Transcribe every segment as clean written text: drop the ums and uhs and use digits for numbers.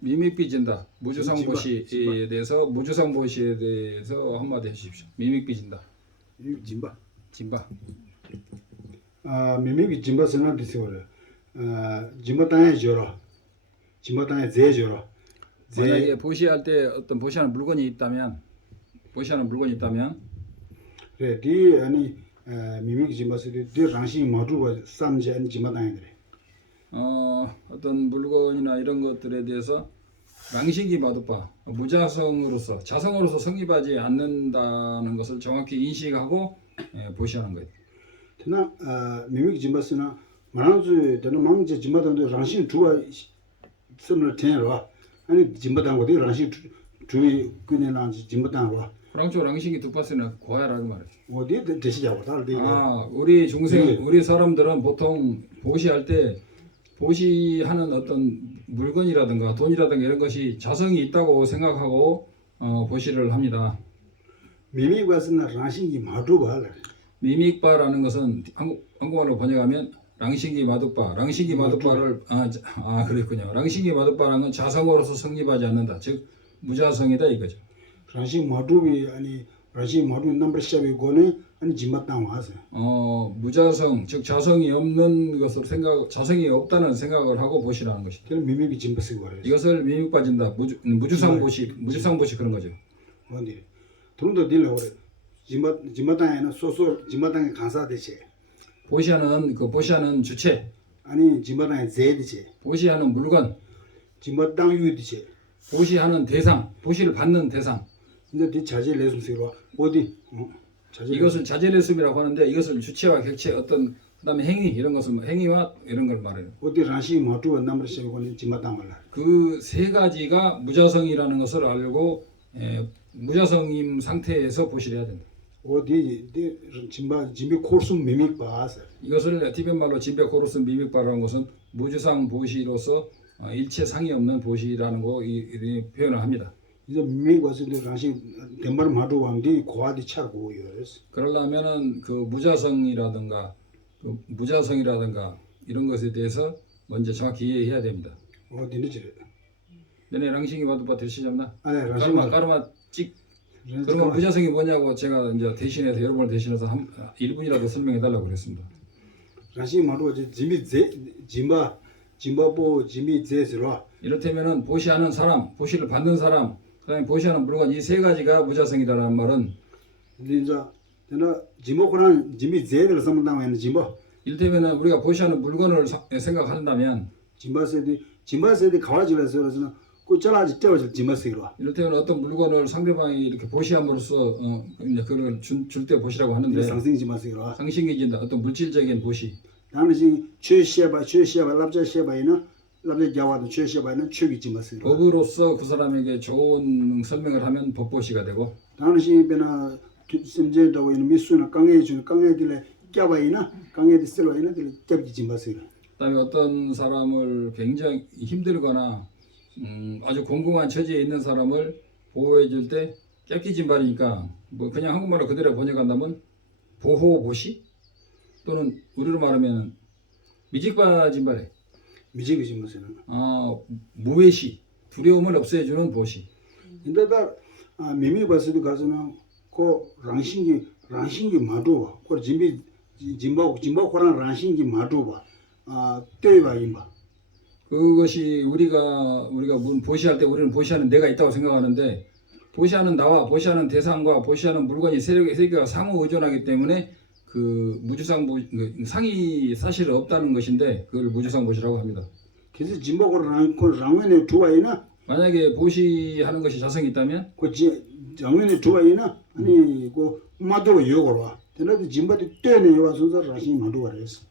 미믹 빚진다. 무주상보시에 대해서 무주상보시에 대해서 한마디 해주십시오. 미믹 빚진다. 짐바. 진바. 미미기 짐바 세나 디세오래. 짐바 땅에 줘라. 짐바 땅에 제 줘라. 만약에 보시할 때 어떤 보시하는 물건이 있다면 그래, 디 아니 미미기 짐바스디 디 랑시 마두가 삼제 아니 짐바 땅에 그래. 어떤 물건이나 이런 것들에 대해서 랑신기 마두파 무자성으로서 자성으로서 성립하지 않는다는 것을 정확히 인식하고 보시하는 거예요. 그러나 미미기 짐바스나 만화주 되는 망제 짐바 땅도 랑시 두가 섬을 tenwa 아니 짐바당고디 랑시 주위 그네나 짐바당고 프랑초 랑싱이 두파스는 고야라는 말이에요. 어디 대시자고 달데 우리 중생 우리 사람들은 보통 보시할 때 보시하는 어떤 물건이라든가 돈이라든가 이런 것이 자성이 있다고 생각하고 보시를 합니다. 미미과스나 랑싱이 마두바 미믹바라는 것은 한국말로 번역하면 랑싱기 마두바, 랑싱기 마두바를 그랬군요. 랑싱기 마두바라는 건 자성으로서 성립하지 않는다. 즉 무자성이다 이거죠. 랑싱 마두비 아니 랑싱 마두 넘버 샵이 고네 아니 짐바당 와서 무자성, 즉 자성이 없는 것을 자성이 없다는 생각을 하고 보시라는 것이다. 그럼 미미기 짐바스 거래. 이것을 미믹 빠진다. 무주상 보시 그런 거죠. 뭔데? 돈도 딜러 그래. 짐바당에는 소소 짐바당에 간사되지. 보시하는 주체, 아니 짐바당에 제되지. 보시하는 물건, 짐바당 유되지. 보시하는 대상, 보시를 받는 대상. 근데 네 자제 레슨스로 어디 자제 이것을 자제레습이라고 하는데 이것을 주체와 객체 그다음에 행위 이런 것을 행위와 이런 걸 말해요. 어디 랑시 마두가 넘버 샵이 고네 짐바당 말라. 그 세 가지가 무자성이라는 것을 알고 무자성임 상태에서 보시를 해야 된다. 어디 짐비 코스 미믹 봐서 이것을 티베트 말로 진배 코르스 미믹바라는 것은 무주상 보시로서 일체 상이 없는 보시라는 거 이 표현을 합니다. 이제 미믹 와서도 랑시 덴마르 마두 왕디 고아디 차고 요레스. 그러려면은 그 무자성이라든가 이런 것에 대해서 먼저 정확히 이해해야 됩니다. 어디는 지 너네 랑싱이 와도 되시잖나? 아니 랑시 까르마 찍. 그러면 무자성이 뭐냐고 제가 이제 대신해서 여러분을 대신해서 1분이라도 설명해 달라고 그랬습니다. 랑시 마두 짐비 제 짐바보 짐비 제스로 이렇다면은 보시하는 사람, 보시를 받는 사람, 그다음에 보시하는 물건 이 세 가지가 무자성이라는 말은 이제 내가 짐보코란 짐비 제를 삼당하는 짐보 이를테면은 우리가 보시하는 물건을 생각한다면 짐바세디 가와지라서 그래서 꼬잘아지 떼어질 짐바세로 이를테면 어떤 물건을 상대방이 이렇게 보시함으로써 이제 그걸 줄 때 보시라고 하는데 상승 짐바세로 상식해진다. 어떤 물질적인 보시. 당시 최시아바 랍자시아바이나 랍자 자와도 최시아바이나 최기 짐바세로 법으로서 그 사람에게 좋은 설명을 하면 법보시가 되고 당시 베나 심제다고 있는 미수나 강해들에 껴바이나 강해들 쓸어이나 들 껴지 짐바세로 그다음에 어떤 사람을 굉장히 힘들거나 아주 공공한 처지에 있는 사람을 보호해 줄 때 껴끼진 말이니까 뭐 그냥 한국말로 그대로 번역한다면 보호보시 또는 우리로 말하면 미직바진 말에 미지기 짐바세로 무외시 두려움을 없애주는 보시. 근데다 미미 바스도 가서는 그 랑싱기 마두와 그 짐바코란 랑싱기 마두와 때와 임바 그것이 우리가 보시할 때 우리는 보시하는 내가 있다고 생각하는데 보시하는 나와 보시하는 대상과 보시하는 물건이 세 개가 상호 의존하기 때문에 그 무주상 상이 사실 없다는 것인데 그걸 무주상 보시라고 합니다. 그래서 짐바코란 랑wen의 두와이나 만약에 보시하는 것이 자성이 있다면 그 랑wen의 두와이나 아니 그 마두가 요거라 근데 짐바디 때네 와서 랑싱 마두가 그랬어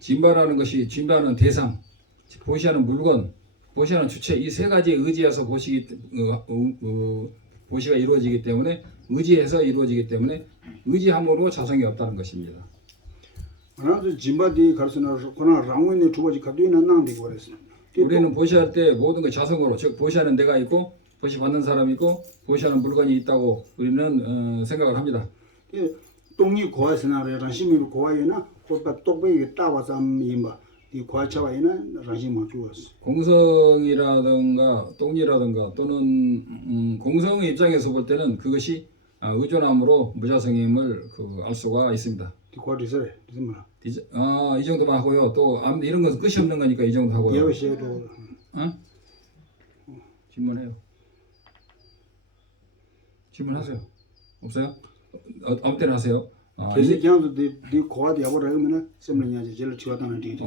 진바라는 것이 진바는 대상 보시하는 물건, 보시하는 주체 이 세 가지에 의지해서 보시가 이루어지기 때문에 의지해서 이루어지기 때문에 의지함으로 자성이 없다는 것입니다. 그래서 짐바디 가르스나 그나 랑wen의 두와지 가도이나 나한테 그랬어. 우리는 보시할 때 모든 것 자성으로 즉 보시하는 내가 있고 보시 받는 사람이 있고 보시하는 물건이 있다고 우리는 생각을 합니다. 똥이 고아스나래 랑심이 고아이나 곧바 똑배기 따와서 임바 이 과차와이나 랑시 맞추었어. 공성이라든가 똥이라든가 또는 공성의 입장에서 볼 때는 그것이 의존함으로 무자성임을 알 수가 있습니다. 이 과디서래. 무슨 이 정도만 하고요. 또 이런 것은 끝이 없는 거니까 이 정도 하고요. 예우시에도 질문해요. 질문하세요. 없어요? 아무 때나 하세요. 계속 그냥도 네 고아디 야보라 하면은 셈느냐지 제일 치와다는 데.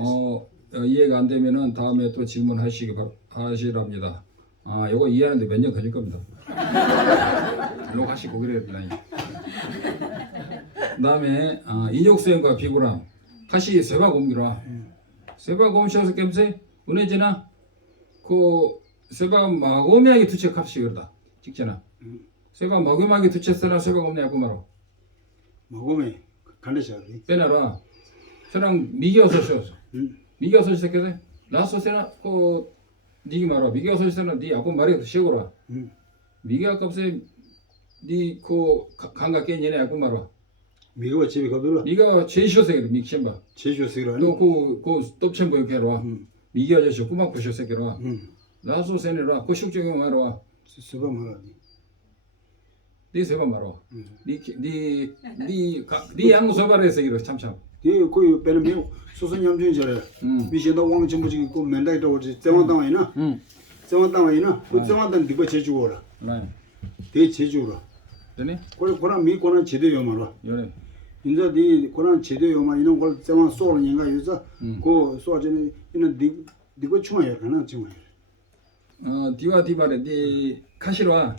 이해가 안 되면은 다음에 또 질문하시랍니다. 요거 이해하는데 몇 년 걸릴 겁니다. 녹하시고 그래야 되나요? 그다음에 인욕수행과 비구람 카시 세바곰기라 세바곰시어서 겜세 은혜지나 그 세바 마고미하게 두채 값이 그러다 직전아 세바 마고미하게 두채서나 세바곰네 야구마로 마고메 간데샤리. 빼나라 저랑 미기어서 미기어서 시작해서 라소세나 그 니기 말아 미기어서 시작나 니 야구 말이 시고라 미기어 값에 니그 강가 깼냐네 야구 말아 미가 집에 가들라. 미가 제시어서 그래 미셴바 제주스라. 또그 톱챔버 이렇게 해라 미기 아저씨 꾸막 부셔서 그래라 라소세네라 그 숙적이 말아 수바 말하니. 니 세바 말아 니 양무 소바에서 이러 참참 이 거기 배는 매우 소선 염증이 저래. 미시다 왕 정부지 있고 맨다이도 오지. 정원당이나. 정원당이나. 그 정원당 네가 제주오라. 네 대 제주오라. 되네 그러나 미 고난 제대요 말아. 요래 인자 네 고난 제대요 말 이런 걸 정원 쏘는가 요자. 그 쏘아지는 이는 네가 충아야 하나 충아야. 디와 디바레 디 카시로와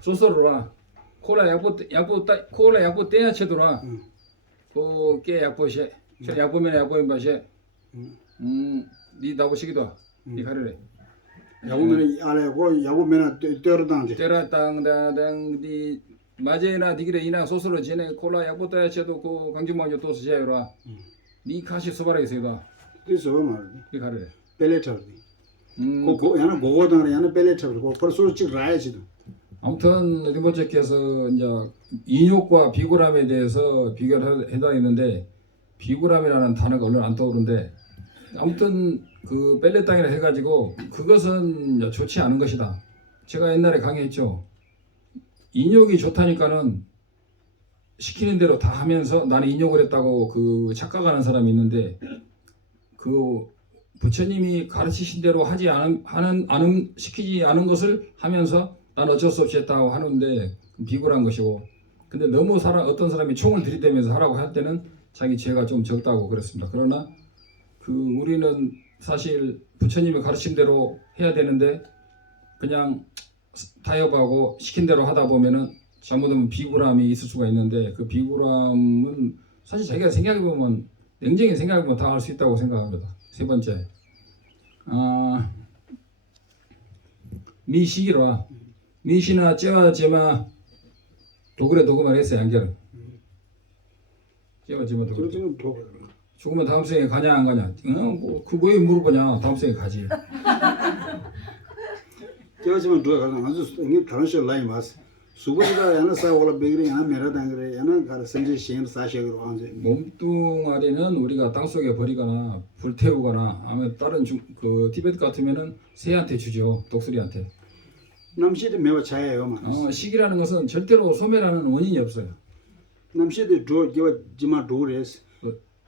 소소로와 콜라 약보 떼야 채도라 그게 약보시 저 약보면 약보인 바시 니 나보시기도 니 가르래 야구면 아래고 야구면 때려당지. 때라 땅다당 디 마제나 디기레 이나 소소로 지네 콜라 약보 떼야 채도 그 강주마저 도스 제요라 니 카시 소바라 있어요 그래서 말이. 니 가르래 벨레터리. 그 야나 고고당에 야나 벨레터리. 그 벌써 찍 라야지도. 아무튼 리버체께서 이제 인욕과 비굴함에 대해서 비교를 해다 있는데 비굴함이라는 단어가 얼른 안 떠오르는데 아무튼 그 벨레 땅이라 해가지고 그것은 좋지 않은 것이다. 제가 옛날에 강의했죠. 인욕이 좋다니까는 시키는 대로 다 하면서 나는 인욕을 했다고 그 착각하는 사람이 있는데 그 부처님이 가르치신 대로 하지 시키지 않은 것을 하면서 난 어쩔 수 없이 했다고 하는데 비굴한 것이고 근데 너무 어떤 사람이 총을 들이대면서 하라고 할 때는 자기 죄가 좀 적다고 그랬습니다. 그러나 우리는 사실 부처님의 가르침대로 해야 되는데 그냥 타협하고 시킨 대로 하다 보면은 잘못하면 비굴함이 있을 수가 있는데 그 비굴함은 사실 자기가 생각해보면 냉정히 생각해보면 다 할 수 있다고 생각합니다. 세 번째 미시기라 미시나 째와 제마 도그래 도그만 했어요 안결은 째와 제마 도그래 그러지는 더. 죽으면 다음 생에 가냐 안 가냐 그거에 물어보냐 다음 생에 가지 제가지만 누가 가나 아주 이게 다른 시 라인 맞. 수고지가 야나 사올라 베그리 야나 메라당그래 야나 가라 선제 시행 사셔로 한제. 몸뚱아리는 우리가 땅속에 버리거나 불태우거나 아니면 다른 그 티베트 같으면은 새한테 주죠 독수리한테 남시도 매워 차예요 만. 식이라는 것은 절대로 소멸하는 원인이 없어요. 남시도 도 기와 지마 도레스.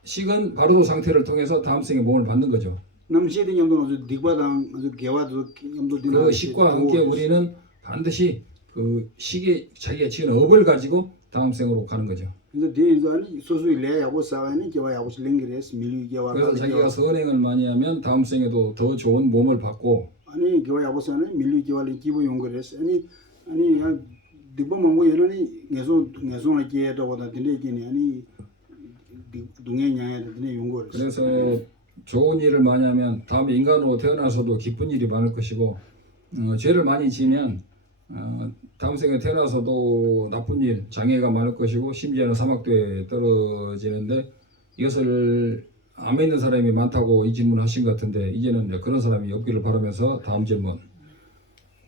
식은 바로도 상태를 통해서 다음 생에 몸을 받는 거죠. 남시도 염도 아주 디과당 아주 개와도 염도 그 식과 함께 우리는 반드시 그 식이 자기가 지은 업을 가지고 다음 생으로 가는 거죠. 근데 대인자니 소수일래 야고 사와니 개와 야고 링그레스 밀리 개와. 그래서 자기가 선행을 많이 하면 다음 생에도 더 좋은 몸을 받고 아니 개와 야고 사는 밀리 개와 기부 용거레스 아니 야 디보 망고 예는이 내소나 기에도 보다 딜레기니 아니 동해 냐야 되네 용거레스. 그래서 좋은 일을 많이 하면 다음에 인간으로 태어나서도 기쁜 일이 많을 것이고 죄를 많이 지면 다음 생에 태어나서도 나쁜 일, 장애가 많을 것이고 심지어는 사막도에 떨어지는데 이것을 안 믿는 사람이 많다고 이 질문을 하신 것 같은데 이제는 이제 그런 사람이 없기를 바라면서 다음 질문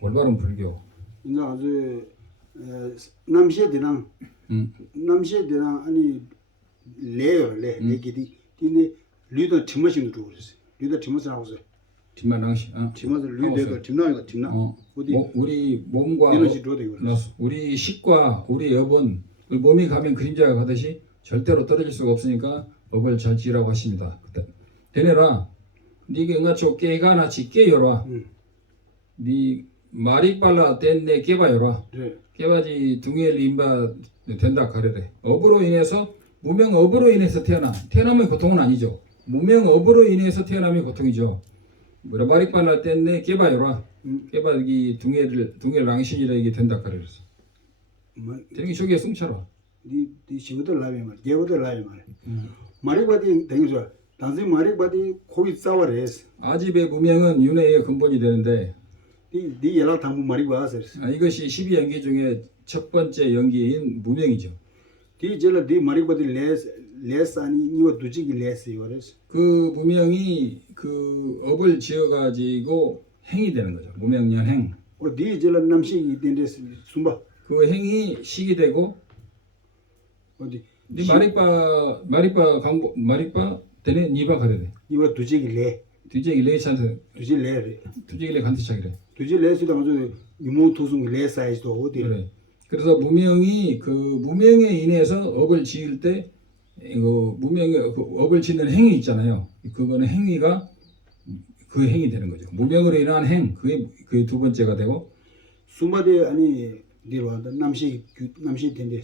올바른 불교 이제 아주 남시에들랑 아니 레기디 근데 리더 팀머신도 그랬어. 리더 팀을 하고 있어. 뒷만 낭시. 팀을 리더가 팀나가 팀나. 어디 우리 몸과 에너지 줘야 되고. 우리 식과 우리 업은 우리 몸이 가면 그림자가 가듯이 절대로 떨어질 수가 없으니까 업을 잘 지으라고 하십니다. 그때 되내라. 니가 응아초 깨가 나치 깨여라. 니 말이 빨라 땐내 깨봐여라. 네. 깨바지 둥에 림바 된다 가래래. 업으로 인해서 무명업으로 인해서 태어나면 고통은 아니죠. 무명업으로 인해서 태어나면 고통이죠. 뭐라 말이 빨라 땐내 깨봐여라. 깨바기 둥에 랑신이라 이게 된다 가래서. 되는 게 저기에 숨차라. 니 시부터 라이 말. 예부터 라이 말. 말이 바디 되게 좋아. 단지 말이 바디 코비 싸워레스. 아집의 무명은 윤회의 근본이 되는데 니 연락 당부 말이 와서. 이것이 12연기 중에 첫 번째 연기인 무명이죠. 디 제라 디 말이 바디 레스 아니 이거 두지기 레스 이거레스. 그 무명이 그 업을 지어가지고 행이 되는 거죠. 무명연행. 디 제라 남식이 된데스 숨바. 그 행이 식이 되고 어디 마리빠 되네 니바 가래돼. 이거 두지기 레. 뒤지기 레이찬스 두지 레. 뒤지기 레 간티차기래. 두지 레스도 아주 유모 투승 레 사이즈도 어디. 그래. 그래서 무명이 그 무명에 인해서 업을 지을 때 이거 무명이 그 업을 짓는 행위 있잖아요. 그거는 행위가 그 행이 되는 거죠. 무명으로 인한 행 그게 두 번째가 되고 숨바디 아니 니로한다 남식 된데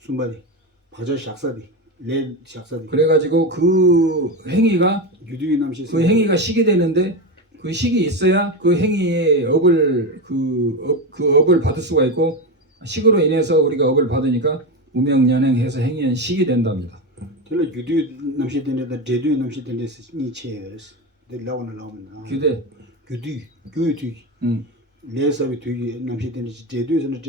숨바디 바자 샥사디 레 샥사디. 그래가지고 그 행위가 유두이 남식. 그 행위가 식이 되는데 그 식이 있어야 그 행위의 업을 그 업을 받을 수가 있고 식으로 인해서 우리가 업을 받으니까 무명연행해서 행위는 식이 된답니다. 텔레 유두이 남식 된데 제두이 남식 된데 니체스. 데 라오나 라오나. 규대. 유두이. 레사비 두이 남식 된데 제두이서는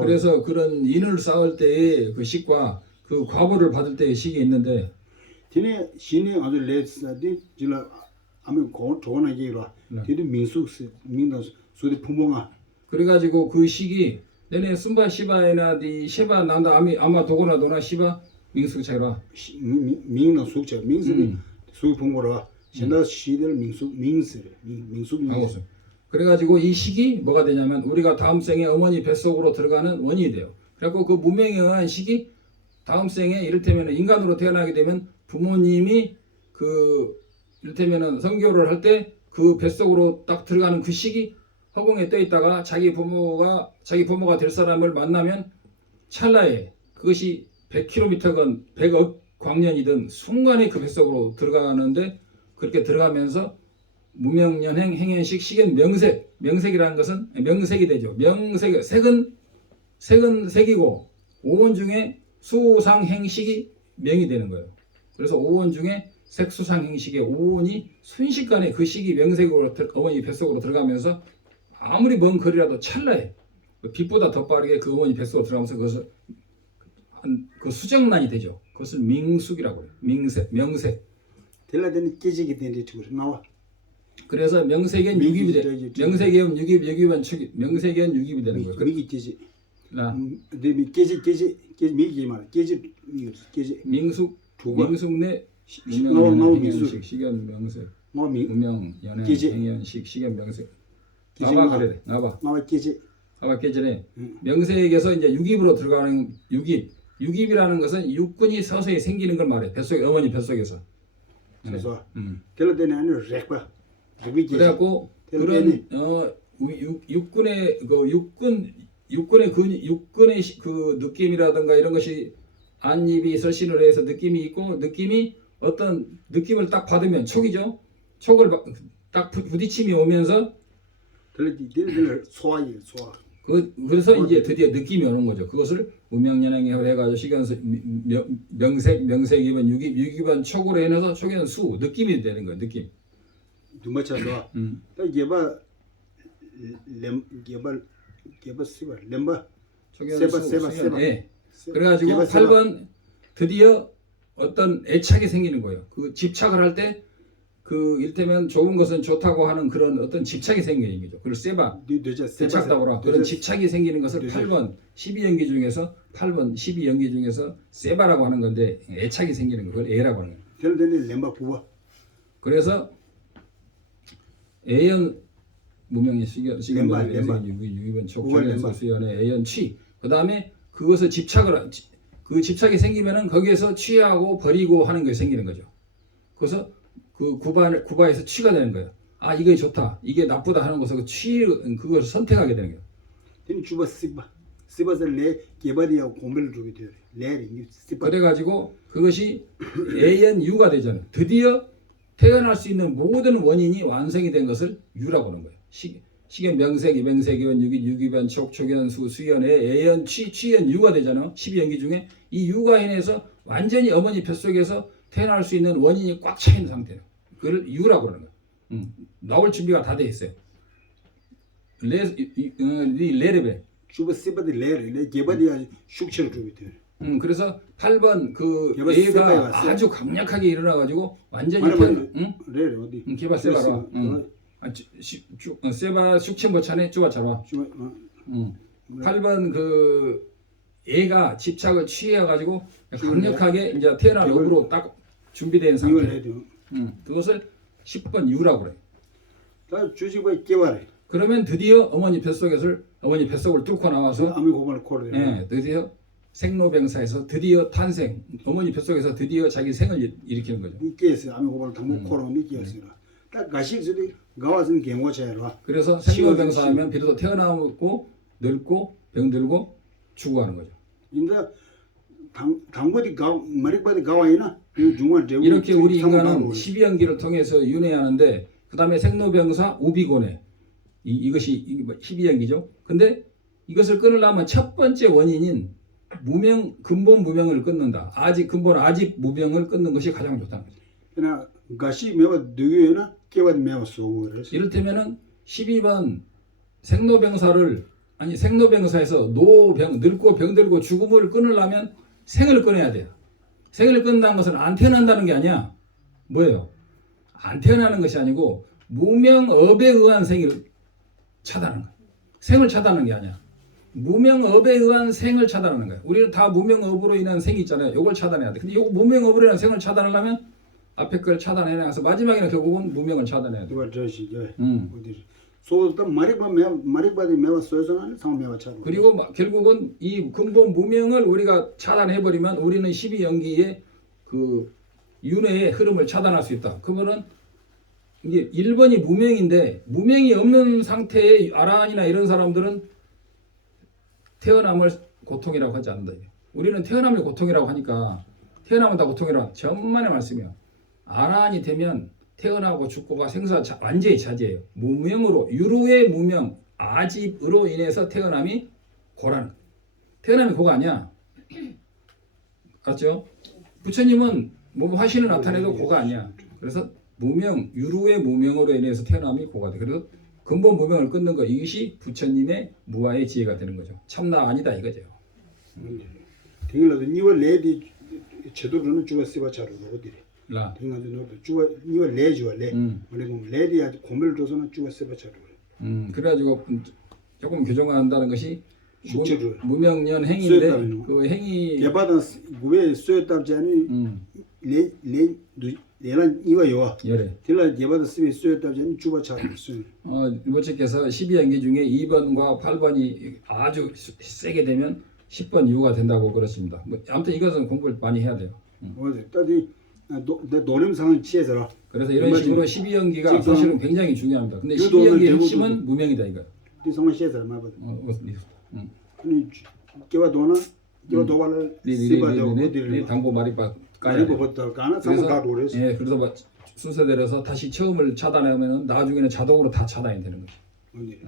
그래서 그런 인을 쌓을 때의 그 식과 그 과보를 받을 때의 식이 있는데 티네 신이 아주 레사디 질라 아면 좋은하게 이라. 티도 민숙스 민다 소디 풍봉아. 그래가지고 그 식이 내내 숨바 시바에나 디 시바 난다 아마 도고나 도나 시바 민숙 차이라 민나 숙자 민스니 수 풍보라. 신다 시들 민숙 하고서 그래가지고 이 식이 뭐가 되냐면 우리가 다음 생에 어머니 뱃속으로 들어가는 원인이 돼요. 그래갖고 그 무명한 식이 다음 생에 이를테면 인간으로 태어나게 되면 부모님이 그 이를테면 성교를 할 때 그 뱃속으로 딱 들어가는 그 식이 허공에 떠 있다가 자기 부모가 될 사람을 만나면 찰나에 그것이 100km건 100억 광년이든 순간에 그 뱃속으로 들어가는데 그렇게 들어가면서 무명연행 행연식 식은 명색이라는 것은 명색이 되죠. 색은 색이고 오원 중에 수상행식이 명이 되는 거예요. 그래서 오원 중에 색수상행식의 오원이 순식간에 그 식이 명색으로 어머니 뱃속으로 들어가면서 아무리 먼 거리라도 찰나에 빛보다 더 빠르게 그 어머니 뱃속으로 들어가면서 그것을 그 수정란이 되죠. 그것을 민숙이라고 해요. 명색. 텔라데니 깨지기 된데 지금 나와. 그래서 명색엔 유깁이 돼. 명색엔 유깁은 축이. 명색엔 유깁이 되는 거예요. 미기 깨지. 나 데미 깨지 미기 말. 깨지. 민숙 내 민숙 식연 명색. 무명 연행 행연식 식연 명색. 나봐 그래. 나봐 깨지. 나봐 깨지네. 명색에서 이제 유깁으로 들어가는 유깁이라는 것은 육군이 서서히 생기는 걸 말해. 어머니 뱃속에서. 그래서 텔라데니 아니 렉바. 그래갖고 그런 육군의 그 느낌이라든가 이런 것이 안입이 설신을 해서 느낌이 있고 어떤 느낌을 딱 받으면 촉이죠. 촉을 딱 부딪힘이 오면서 소화. 그래서 이제 드디어 느낌이 오는 거죠. 그것을 무명연행을 해가지고 시간서 명색이면 유기반 촉으로 해서 촉에는 수 느낌이 되는 거예요. 느낌. 두마차서 예바 세바 렘바 세바. 예. 그래가지고 8번 드디어 어떤 애착이 생기는 거예요. 그 집착을 할 때 그 일테면 좋은 것은 좋다고 하는 그런 어떤 집착이 생기는 거죠. 그걸 세바다고라 그런 집착이 생기는 것을 8번 12연기 중에서 12연기 중에서 세바라고 하는 건데 애착이 생기는 거 그걸 애라고 하는 거예요. 텔라데니 렘바 부바. 그래서 A연 무명의 lemma. 유기변 그걸 촉촉연소 lemma. 수연의 A연 취. 그다음에 그것을 그 집착이 생기면은 거기에서 취하고 버리고 하는 게 생기는 거죠. 그래서 그 구바에서 취가 되는 거예요. 아, 이게 좋다, 이게 나쁘다 하는 것을 그것을 선택하게 되는 거예요. 되는 주바 시바서 레 개발이하고 공부를 주게 돼요. 레리 시바. 그래가지고 그것이 ANU가 되잖아요. 드디어 태어날 수 있는 모든 원인이 완성이 된 것을 U라고 하는 거예요. 식연 명색, 이명색이원, 유기변, 촉촉연, 수연의 A연, 취연, U가 되잖아요. 12연기 중에 이 U가 인해서 완전히 어머니 뱃속에서 태어날 수 있는 원인이 꽉 차 있는 상태예요. 그걸 U라고 하는 거예요. 나올 준비가 다 돼 있어요. 레레베. 주바 시바디 레 개발이야 숙체를 주게 돼요. 그래서 8번 그 개발 A가 세바에 왔어요. 아주 강력하게 일어나가지고 완전히 레 어디? 개발 세바라. 세바 숙청거차네 쭈바차라. 주바 8번 그 애가 집착을 취해가지고 강력하게 이제 태어날 업으로 딱 준비된 이걸 상태. 해야 돼요. 그것을 10번 U라고 그래요. 다 주식과 개발해. 그러면 드디어 어머니 뱃속을 뚫고 나와서 아미 고발을 코를 해. 드디어 생로병사에서 드디어 탄생, 어머니 뱃속에서 드디어 자기 생을 일으키는 거죠. 이께서 아미 고발을 당고 코로 이께서. 딱 가식들이 가와서는 경고차로. 그래서 생로병사하면 비로소 태어나고 늙고 병들고 죽어가는 거죠. 인데 당고디 머리바디 가와이나 중간 대우. 이렇게 우리 인간은 12연기를 통해서 윤회하는데 그 다음에 생로병사 오비고뇌 이것이 12연기죠. 근데 이것을 끊으려면 첫 번째 원인인 근본 무명을 끊는다. 근본 아집 무명을 끊는 것이 가장 좋다는 거죠. 그러나 가시 매와 누구나 개발 매와 소고를. 이를테면은 12번 생로병사에서 늙고 병들고 죽음을 끊으려면 생을 끊어야 돼요. 생을 끊는다는 것은 안 태어난다는 게 아니야. 뭐예요? 안 태어나는 것이 아니고 무명업에 의한 생을 차단하는 거야. 생을 차단하는 게 아니야. 무명업에 의한 생을 차단하는 거야. 우리는 다 무명업으로 인한 생이 있잖아요. 이걸 차단해야 돼. 근데 이거 무명업으로 인한 생을 차단하려면 앞에 걸 차단해내서 마지막에는 결국은 무명을 차단해야 돼. 이거 저시죠. 어디 소도 마리바디 매와 소에서는 상 매와 차고. 그리고 결국은 이 근본 무명을 우리가 차단해버리면 우리는 12연기의 그 윤회의 흐름을 차단할 수 있다. 그러면은 이게 1번이 무명인데 무명이 없는 상태의 아란이나 이런 사람들은 태어남을 고통이라고 하지 않는다. 우리는 태어남을 고통이라고 하니까 태어나면 다 고통이라 전만의 말씀이야. 아란이 되면 태어나고 죽고가 생사 완전히 차지해요. 무명으로 유루의 무명 아집으로 인해서 태어남이 고라는. 태어남이 고가 아니야. 맞죠? 부처님은 화신을 나타내도 고가 아니야. 그래서 유루의 무명으로 인해서 태어남이 고가 돼. 그래서 근본 무명을 끊는 거 이것이 부처님의 무아의 지혜가 되는 거죠. 참나 아니다 이거죠. 되길라도 니와 레디 제도로는 주가 쓰바 차로 어디래. 라. 등가도 주가 니와 레주와 레. 그리고 레디 아주 고멜 줘서는 주가 쓰바 차로. 그래가지고 조금 교정한다는 것이 숙제를. 무명년 행인데 수였다면. 그 행위 개바다 구베 수였답지 않니 레란 이와요. 열애. 딜라 개바다 쓰비 수였답지 않니 주가 차로. 이모체께서 12연기 중에 2번과 8번이 아주 세게 되면 10번 이유가 된다고 그렇습니다. 아무튼 이것은 공부를 많이 해야 돼요. 어디 따디 노림상을 취해서라. 그래서 이런 식으로 12연기가 사실은 굉장히 중요합니다. 근데 유도는 12연기의 대부분- 핵심은 무명이다 이거. 이 성을 취해서 마버. 아니 개바 도나 개바 도발을 쓰바도 네 어디를 당보 말이빠 까야 까리 돼. 버터 까나 상을 다 도래서. 그래서 순서대로서 다시 처음을 차단하면은 나중에는 자동으로 다 차단이 되는 거죠. 어디.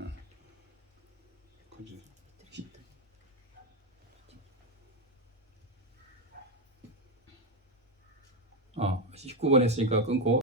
그지. 19번 했으니까 끊고